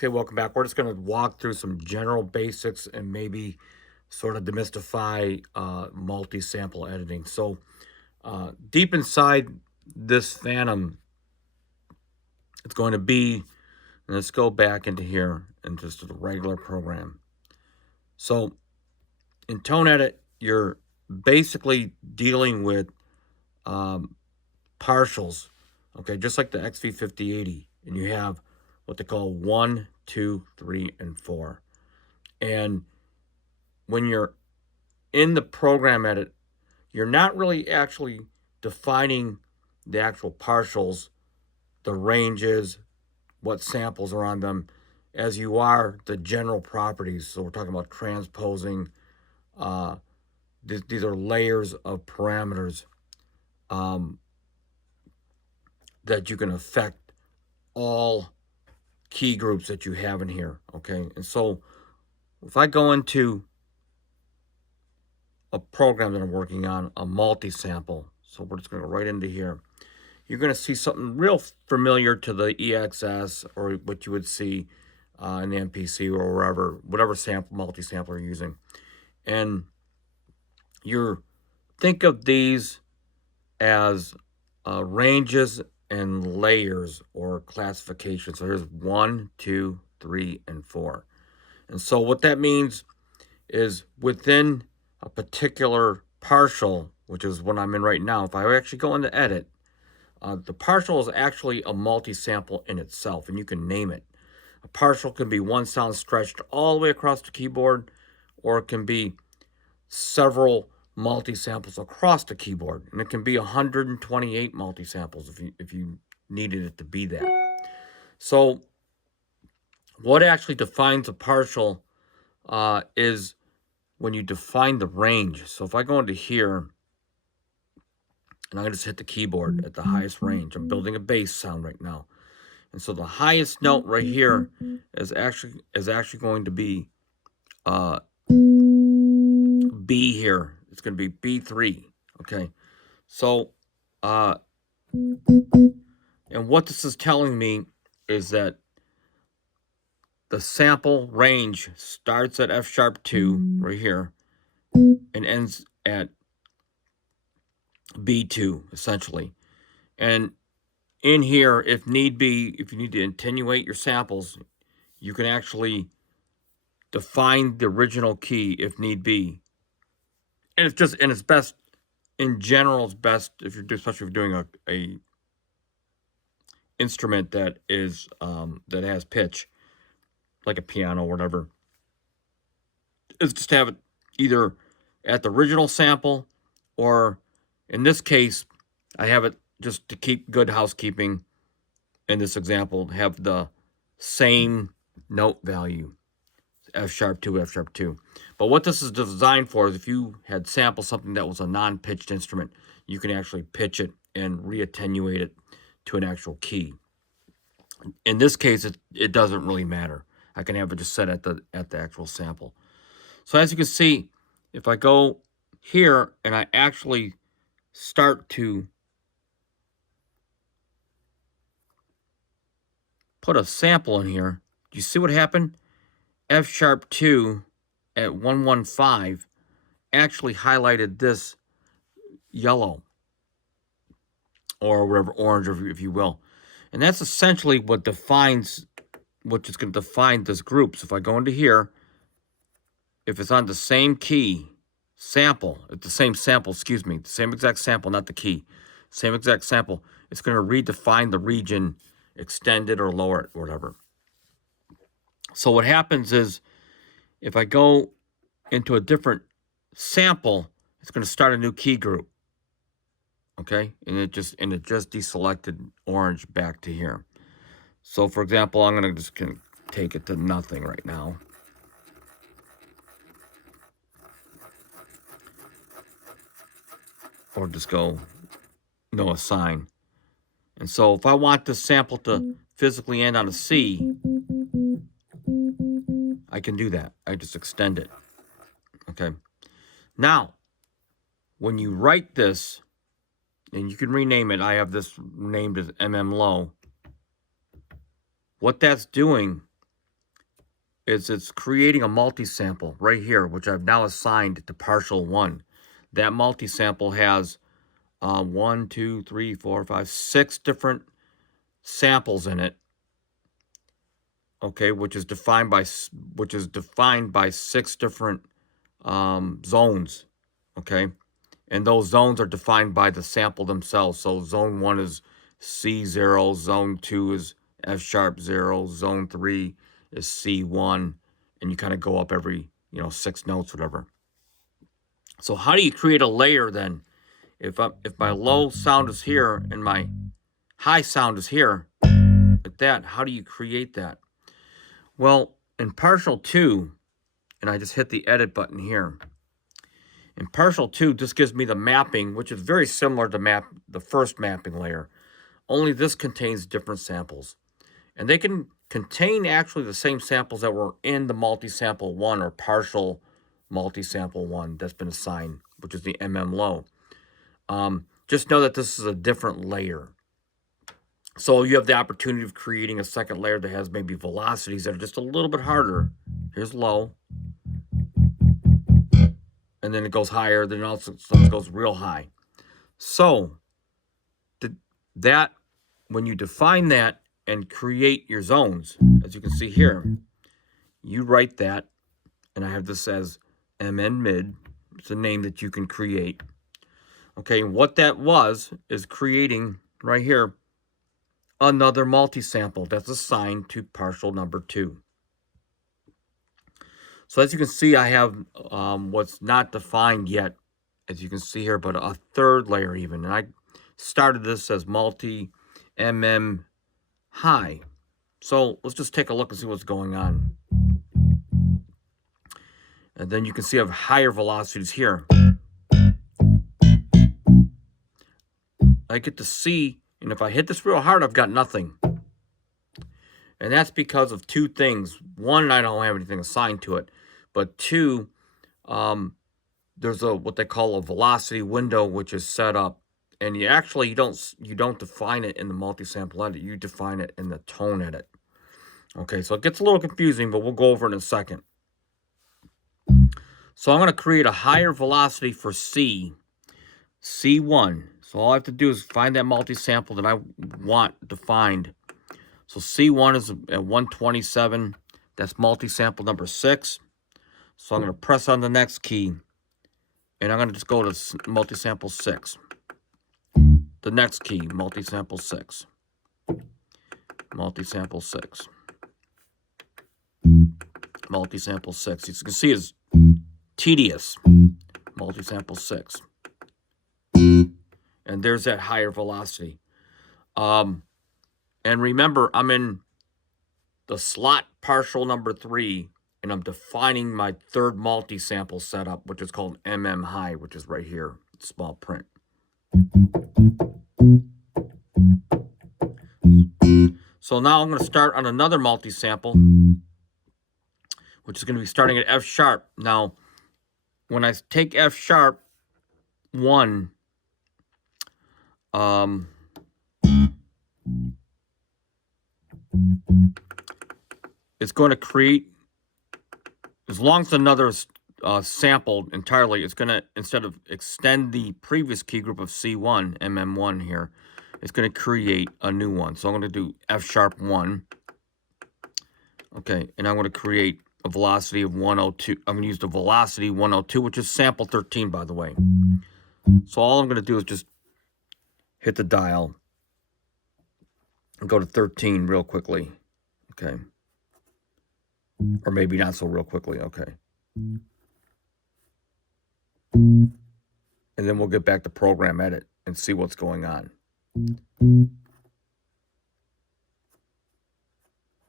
Okay, welcome back. We're just going to walk through some general basics and maybe sort of demystify multi-sample editing. So, deep inside this Phantom, it's going to be, and let's go back into here and just the regular program. So, in Tone Edit, you're basically dealing with partials, okay, just like the XV5080, and you have what they call 1, 2, 3, and 4. And when you're in the program edit, you're not really actually defining the actual partials, the ranges, what samples are on them, as you are the general properties. So we're talking about transposing. These are layers of parameters that you can affect all key groups that you have in here, okay? And so if I go into a program that I'm working on, a multi-sample, so we're just going to go right into here, you're going to see something real familiar to the EXS or what you would see in the MPC or whatever sample multi-sample you're using. And you think of these as ranges and layers or classifications. So here's 1, 2, 3, and 4. And so what that means is within a particular partial, which is what I'm in right now, if I actually go into edit, the partial is actually a multi-sample in itself, and you can name it. A partial can be one sound stretched all the way across the keyboard, or it can be several multi-samples across the keyboard, and it can be 128 multi-samples if you needed it to be that. So what actually defines a partial is when you define the range. So if I go into here, and I just hit the keyboard at the highest range, I'm building a bass sound right now. And so the highest note right here is actually going to be B here. It's going to be B3. Okay. So and what this is telling me is that the sample range starts at F sharp 2 right here and ends at B2 essentially. And in here, if need be, if you need to attenuate your samples, you can actually define the original key if need be. And it's best in general. It's best if you're especially if you're doing a instrument that is that has pitch, like a piano or whatever. Is just to have it either at the original sample, or in this case, I have it just to keep good housekeeping. In this example, have the same note value, F sharp 2, F sharp 2. But what this is designed for is if you had sampled something that was a non-pitched instrument, you can actually pitch it and re-attenuate it to an actual key. In this case, it doesn't really matter. I can have it just set at the actual sample. So as you can see, if I go here and I actually start to put a sample in here, do you see what happened? F sharp 2 at 115 actually highlighted this yellow, or whatever, orange, if you will. And that's essentially what defines, which is going to define this group. So if I go into here, if it's on the same key sample, it's the same sample, excuse me, the same exact sample, not the key, same exact sample, it's going to redefine the region, extend it or lower it, or whatever. So what happens is, if I go into a different sample, it's going to start a new key group. Okay, and it just deselected orange back to here. So for example, I'm going to just take it to nothing right now. Or just go no assign. And so if I want this sample to physically end on a C, I can do that. I just extend it. Okay. Now, when you write this, and you can rename it, I have this named as MM low. What that's doing is it's creating a multi-sample right here, which I've now assigned to partial 1. That multi-sample has 1, 2, 3, 4, 5, 6 different samples in it. Okay, which is defined by 6 different zones. Okay, and those zones are defined by the sample themselves. So zone 1 is C0, zone 2 is F sharp 0, zone 3 is C1, and you kind of go up every 6 notes, whatever. So how do you create a layer then? If my low sound is here and my high sound is here, like that, how do you create that? Well, in partial 2, and I just hit the edit button here. In partial 2, this gives me the mapping, which is very similar to the first mapping layer. Only this contains different samples. And they can contain actually the same samples that were in the multi-sample 1 or partial multi-sample 1 that's been assigned, which is the low. Just know that this is a different layer. So you have the opportunity of creating a second layer that has maybe velocities that are just a little bit harder. Here's low. And then it goes higher. Then also it goes real high. So when you define that and create your zones, as you can see here, you write that. And I have this as MN mid. It's a name that you can create. Okay, and what that is creating right here another multi-sample that's assigned to partial number 2. So as you can see, I have what's not defined yet, as you can see here, but a third layer even. And I started this as multi-MM high. So let's just take a look and see what's going on. And then you can see I have higher velocities here. I get to see, and if I hit this real hard, I've got nothing. And that's because of 2 things. 1, I don't have anything assigned to it. But 2, there's what they call a velocity window, which is set up. And you don't define it in the multi-sample edit. You define it in the tone edit. Okay, so it gets a little confusing, but we'll go over it in a second. So I'm going to create a higher velocity for C, C1. So all I have to do is find that multi-sample that I want defined. So C1 is at 127. That's multi-sample number 6. So I'm going to press on the next key. And I'm going to just go to multi-sample 6. The next key, multi-sample 6. Multi-sample 6. Multi-sample 6. As you can see, it's tedious. Multi-sample 6. And there's that higher velocity. And remember, I'm in the slot partial number 3, and I'm defining my third multi-sample setup, which is called MM high, which is right here, small print. So now I'm going to start on another multi-sample, which is going to be starting at F sharp. Now, when I take F sharp 1, it's going to create, as long as another sampled entirely, it's going to, instead of extend the previous key group of C1, MM1 here, it's going to create a new one. So I'm going to do F sharp 1. Okay, and I'm going to create a velocity of 102. I'm going to use the velocity 102, which is sample 13, by the way. So all I'm going to do is just hit the dial and go to 13 real quickly. Okay. Or maybe not so real quickly. Okay. And then we'll get back to program edit and see what's going on.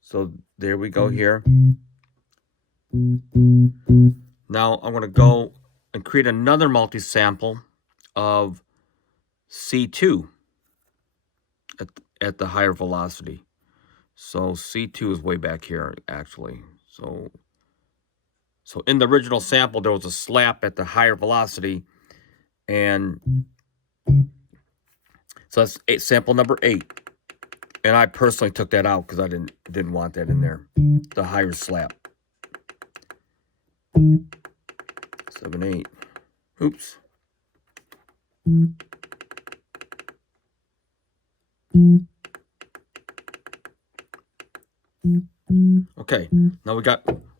So there we go here. Now I'm going to go and create another multi-sample of C2 at the higher velocity. So C2 is way back here, actually. So in the original sample, there was a slap at the higher velocity. And so that's sample number 8. And I personally took that out because I didn't want that in there, the higher slap. 7, 8. Oops. Okay, now we're going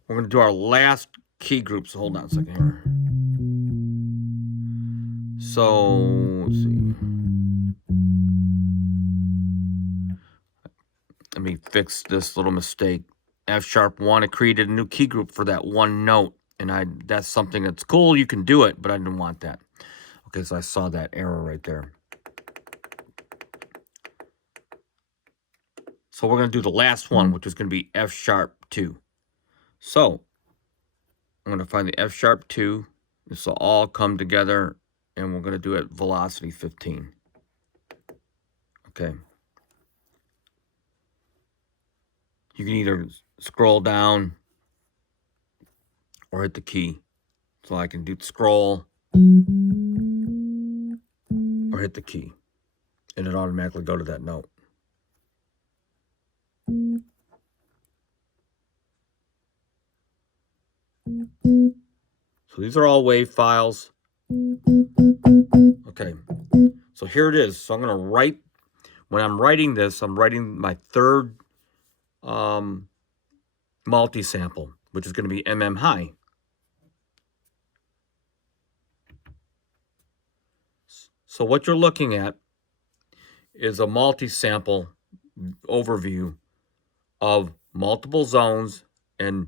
to do our last key group, so hold on a second here. So, let's see. Let me fix this little mistake. F#1, it created a new key group for that one note, and that's something that's cool. You can do it, but I didn't want that. Okay, so I saw that error right there. So we're going to do the last one, which is going to be F#2. So I'm going to find the F#2. This will all come together, and we're going to do it velocity 15. Okay. You can either scroll down or hit the key. So I can do scroll or hit the key, and it automatically go to that note. So these are all wave files. Okay, so here it is. So I'm going to write, when I'm writing this, I'm writing my third multi-sample, which is going to be MM high. So what you're looking at is a multi-sample overview of multiple zones and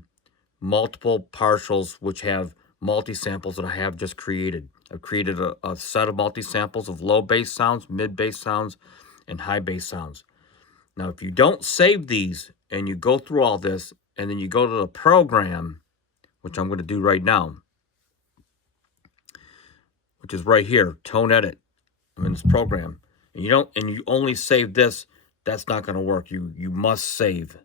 multiple partials, which have multi-samples that I have just created. I've created a set of multi-samples of low bass sounds, mid bass sounds, and high bass sounds. Now, if you don't save these and you go through all this and then you go to the program, which I'm going to do right now, which is right here, Tone Edit. I'm in this program, and you only save this, that's not going to work. You must save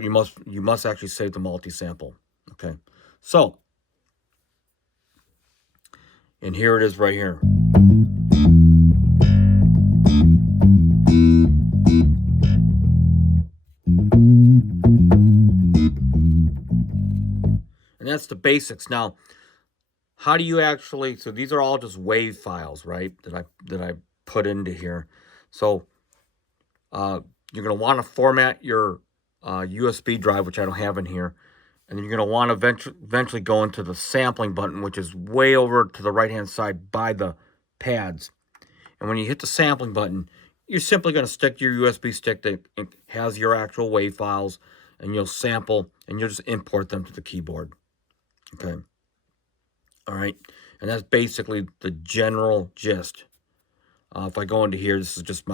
you must actually save the multi-sample. Okay, so, and here it is right here. And that's the basics. Now, how do you actually, so these are all just wave files, right, that I put into here. So you're going to want to format your USB drive, which I don't have in here. And then you're going to want to eventually go into the sampling button, which is way over to the right-hand side by the pads. And when you hit the sampling button, you're simply going to stick your USB stick that has your actual wave files, and you'll sample, and you'll just import them to the keyboard. Okay. All right. And that's basically the general gist. If I go into here, this is just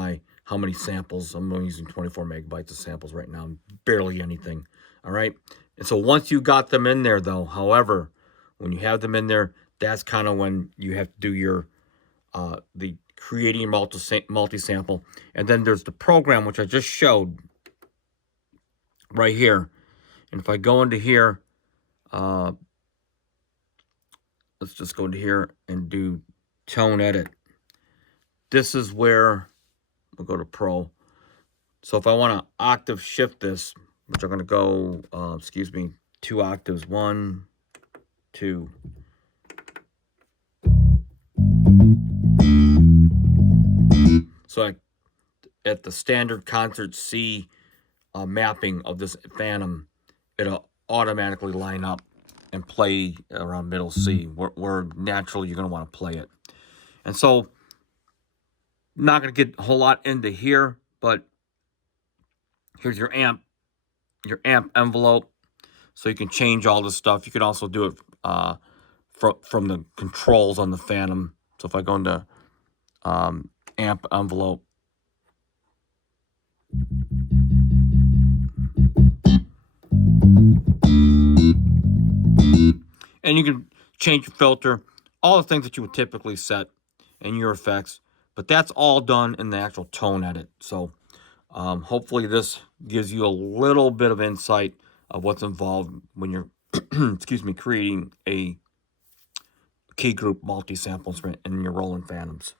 how many samples. I'm only using 24 megabytes of samples right now. Barely anything. All right. And so once you got them in there, though, however, when you have them in there, that's kind of when you have to do your the creating multi-sample. And then there's the program, which I just showed right here. And if I go into here, let's just go into here and do Tone Edit. This is where we'll go to Pro. So if I want to octave shift this, which I'm going to go, 2 octaves, 1, 2. So at the standard concert C mapping of this Fantom, it'll automatically line up and play around middle C, where naturally you're going to want to play it. And so, not going to get a whole lot into here, but here's your amp envelope, so you can change all this stuff. You can also do it from the controls on the Fantom. So if I go into amp envelope, and you can change your filter, all the things that you would typically set in your effects, but that's all done in the actual Tone Edit. So hopefully this gives you a little bit of insight of what's involved when you're creating a key group multi-sample instrument in your Roland Fantoms.